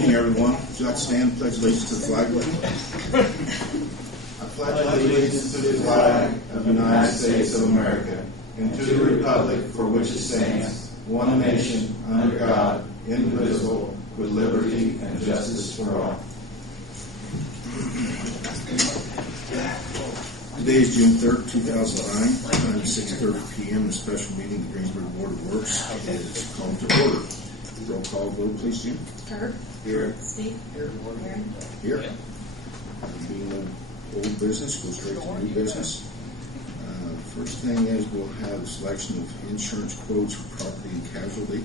Good evening, everyone. Would you like to stand and pledge allegiance to the flag, please? I pledge allegiance to the flag of the United States of America and to the republic for which it stands, one nation, under God, indivisible, with liberty and justice for all. Today is June 3rd, 2009, time is 6:30 p.m. The special meeting of the Greensburg Board of Works is called to order. Roll call vote, please, Jim. Herb. Here. Steve. Here. Aaron. Here. Being no old business, go straight to new business. First thing is we'll have a selection of insurance quotes for property and casualty.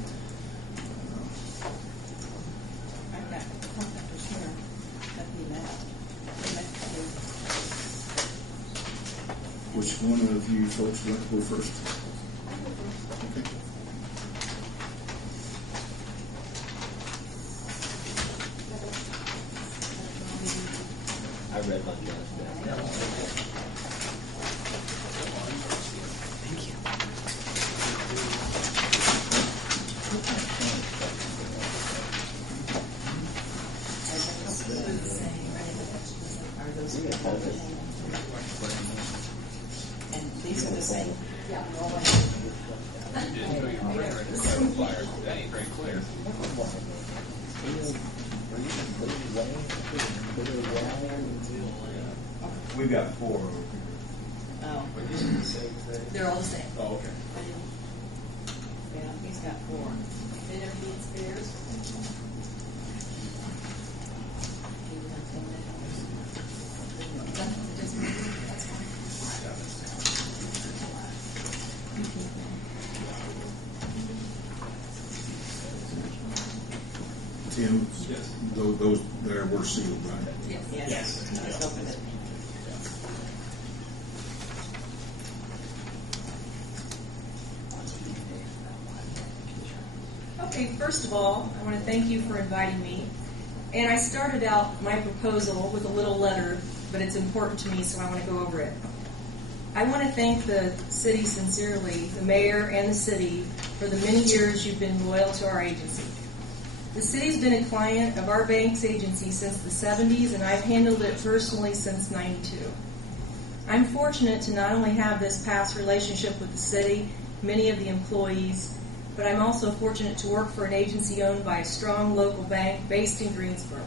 I've got contractors here that need that. Which one of you folks would like to go first? Okay. I read my last Thank you. And these are the same. Yeah. That ain't very clear. We've got 4 over here. Oh. They're all the same. Oh, okay. Yeah, he's got 4. They never need spares. That's fine. Tim, Yes. those there were sealed, right? Yes. Let's open it. Okay, first of all, I want to thank you for inviting me. And I started out my proposal with a little letter, but it's important to me, so I want to go over it. I want to thank the city sincerely, the mayor and the city, for the many years you've been loyal to our agency. The city's been a client of our bank's agency since the 70s, and I've handled it personally since 92. I'm fortunate to not only have this past relationship with the city, many of the employees, but I'm also fortunate to work for an agency owned by a strong local bank based in Greensburg.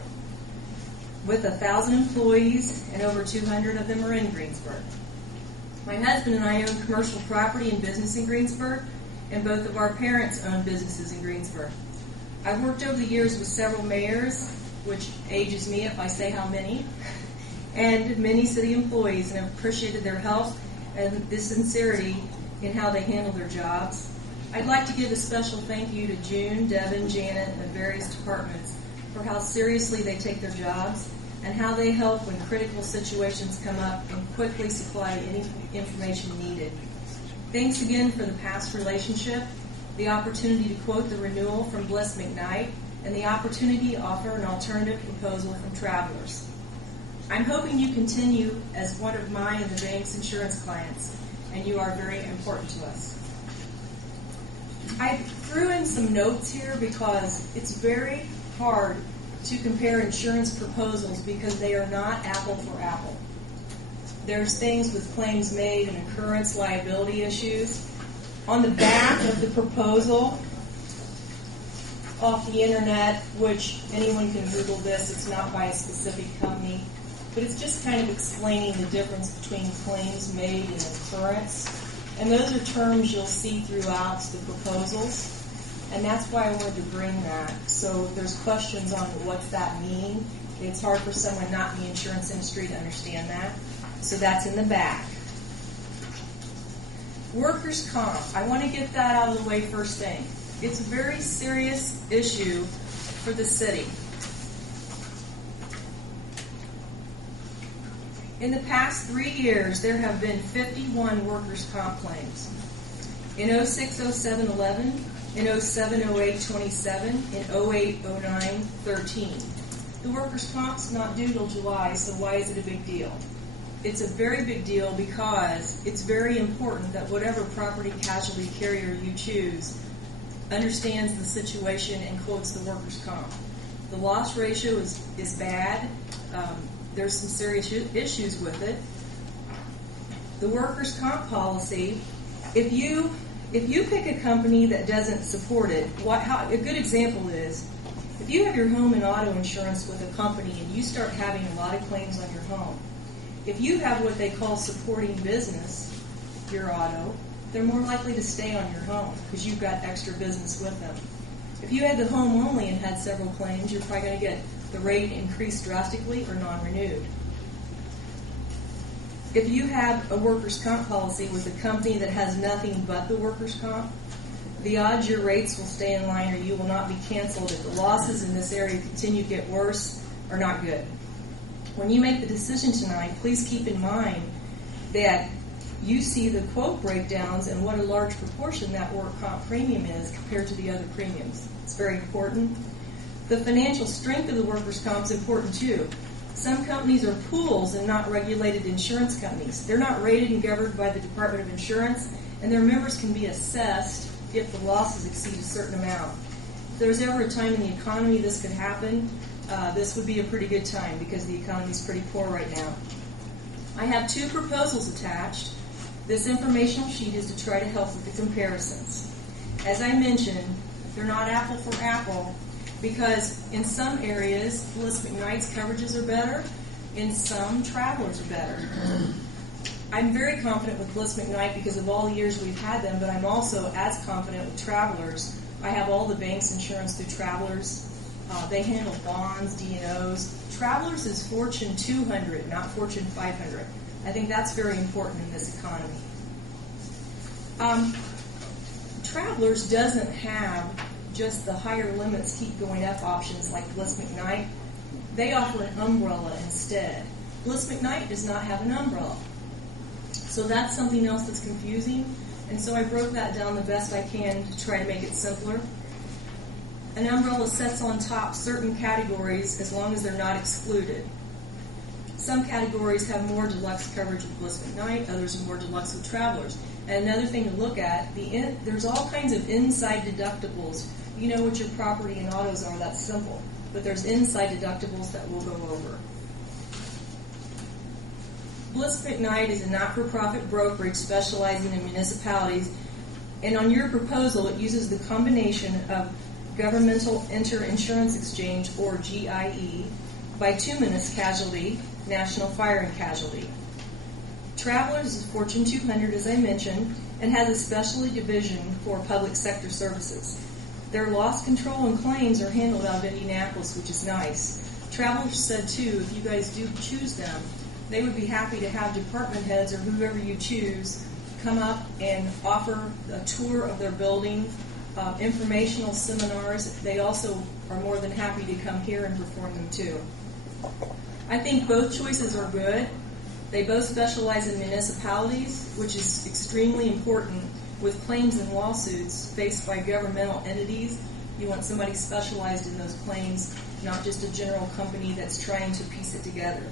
With 1,000 employees, and over 200 of them are in Greensburg. My husband and I own commercial property and business in Greensburg, and both of our parents own businesses in Greensburg. I've worked over the years with several mayors, which ages me if I say how many, and many city employees, and I've appreciated their help and the sincerity in how they handle their jobs. I'd like to give a special thank you to June, Devin, Janet, and the various departments for how seriously they take their jobs and how they help when critical situations come up and quickly supply any information needed. Thanks again for the past relationship, the opportunity to quote the renewal from Bliss McKnight, and the opportunity to offer an alternative proposal from Travelers. I'm hoping you continue as one of mine and the bank's insurance clients, and you are very important to us. I threw in some notes here because it's very hard to compare insurance proposals because they are not apple for apple. There's things with claims made and occurrence liability issues. On the back of the proposal, off the internet, which anyone can Google this, it's not by a specific company, but it's just kind of explaining the difference between claims made and occurrence. And those are terms you'll see throughout the proposals. And that's why I wanted to bring that. So if there's questions on what's that mean, it's hard for someone not in the insurance industry to understand that. So that's in the back. Workers' comp. I want to get that out of the way first thing. It's a very serious issue for the city. In the past 3 years, there have been 51 workers' comp claims. In 06-07-11, in 07-08, 27, in 08-09, 13. The workers' comp's not due till July, so why is it a big deal? It's a very big deal because it's very important that whatever property casualty carrier you choose understands the situation and quotes the workers' comp. The loss ratio is bad. There's some serious issues with it. The workers' comp policy, if you pick a company that doesn't support it, a good example is, if you have your home and auto insurance with a company and you start having a lot of claims on your home, if you have what they call supporting business, your auto, they're more likely to stay on your home because you've got extra business with them. If you had the home only and had several claims, you're probably going to get the rate increased drastically or non-renewed. If you have a workers' comp policy with a company that has nothing but the workers' comp, the odds your rates will stay in line or you will not be canceled if the losses in this area continue to get worse are not good. When you make the decision tonight, please keep in mind that you see the quote breakdowns and what a large proportion that work comp premium is compared to the other premiums. It's very important. The financial strength of the workers' comp is important too. Some companies are pools and not regulated insurance companies. They're not rated and governed by the Department of Insurance, and their members can be assessed if the losses exceed a certain amount. If there's ever a time in the economy this could happen, this would be a pretty good time because the economy is pretty poor right now. I have two proposals attached. This informational sheet is to try to help with the comparisons. As I mentioned, they're not apple for apple, because in some areas, Bliss McKnight's coverages are better, in some, Travelers are better. I'm very confident with Bliss McKnight because of all the years we've had them, but I'm also as confident with Travelers. I have all the bank's insurance through Travelers. They handle bonds, D&Os. Travelers is Fortune 200, not Fortune 500. I think that's very important in this economy. Travelers doesn't have just the higher limits keep going up options like Bliss McKnight. They offer an umbrella instead. Bliss McKnight does not have an umbrella. So that's something else that's confusing. And so I broke that down the best I can to try to make it simpler. An umbrella sets on top certain categories as long as they're not excluded. Some categories have more deluxe coverage with Bliss McKnight, others are more deluxe with Travelers. And another thing to look at, there's all kinds of inside deductibles. You know what your property and autos are, that's simple. But there's inside deductibles that we'll go over. Bliss McKnight is a not-for-profit brokerage specializing in municipalities, and on your proposal it uses the combination of Governmental Inter-Insurance Exchange, or GIE, bituminous casualty, National Fire and Casualty. Travelers is Fortune 200, as I mentioned, and has a specialty division for public sector services. Their loss control and claims are handled out of Indianapolis, which is nice. Travelers said, too, if you guys do choose them, they would be happy to have department heads or whoever you choose come up and offer a tour of their building, informational seminars. They also are more than happy to come here and perform them, too. I think both choices are good. They both specialize in municipalities, which is extremely important with claims and lawsuits faced by governmental entities. You want somebody specialized in those claims, not just a general company that's trying to piece it together.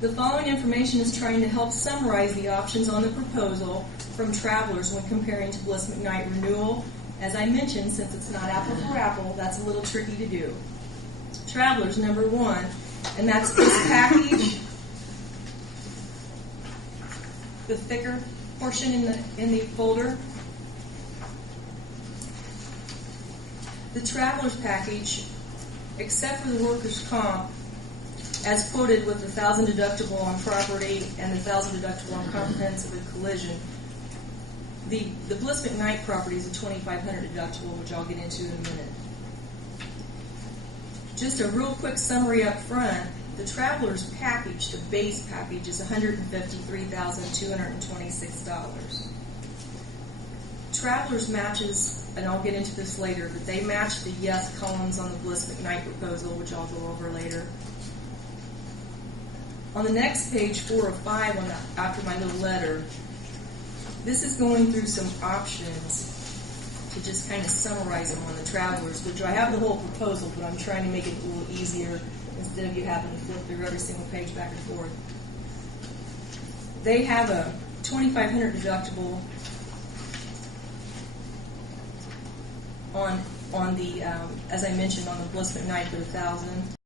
The following information is trying to help summarize the options on the proposal from Travelers when comparing to Bliss McKnight renewal. As I mentioned, since it's not apple for apple, that's a little tricky to do. Travelers, number one, and that's this package, the thicker portion in the folder. The Travelers package, except for the workers' comp, as quoted with the $1,000 deductible on property and the $1,000 deductible on comprehensive and collision, the Bliss McKnight property is a $2,500 deductible, which I'll get into in a minute. Just a real quick summary up front. The Travelers package, the base package, is $153,226. Travelers matches, and I'll get into this later, but they match the yes columns on the Bliss McKnight proposal, which I'll go over later. On the next page, 4 of 5, after my little letter, this is going through some options to just kind of summarize them on the Travelers, which I have the whole proposal, but I'm trying to make it a little easier instead of you having to flip through every single page back and forth. They have a $2,500 deductible on on the, as I mentioned, on the Bliss McKnight for the 1,000.